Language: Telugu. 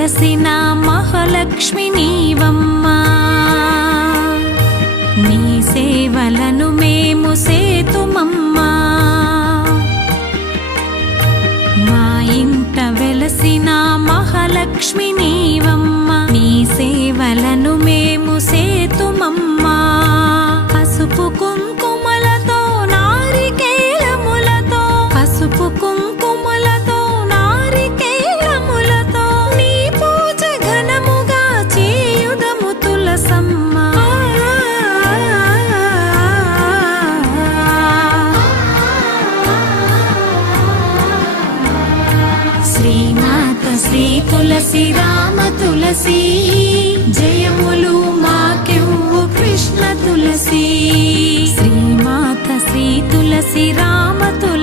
వెలసిన మహాలక్ష్మి నీవమ్మా, నీ సేవలను మేము సేతుమమ్మా. మా ఇంట వెలసిన మహాలక్ష్మి నీవమ్మా, నీ సేవలను మేము సేతుమమ్మా. పసుపు కుంకుమలతో నారికేళములతో, పసుపు కుంకుమలతో నారికేళములతో నీ పూజ ఘనముగా చేయుదము తులసమ్మా. శ్రీమాత శ్రీ తులసి రామ తులసి, జయములు మాకెవ్వు కృష్ణ తులసి. శ్రీమాత శ్రీ తులసి రామ తులసి.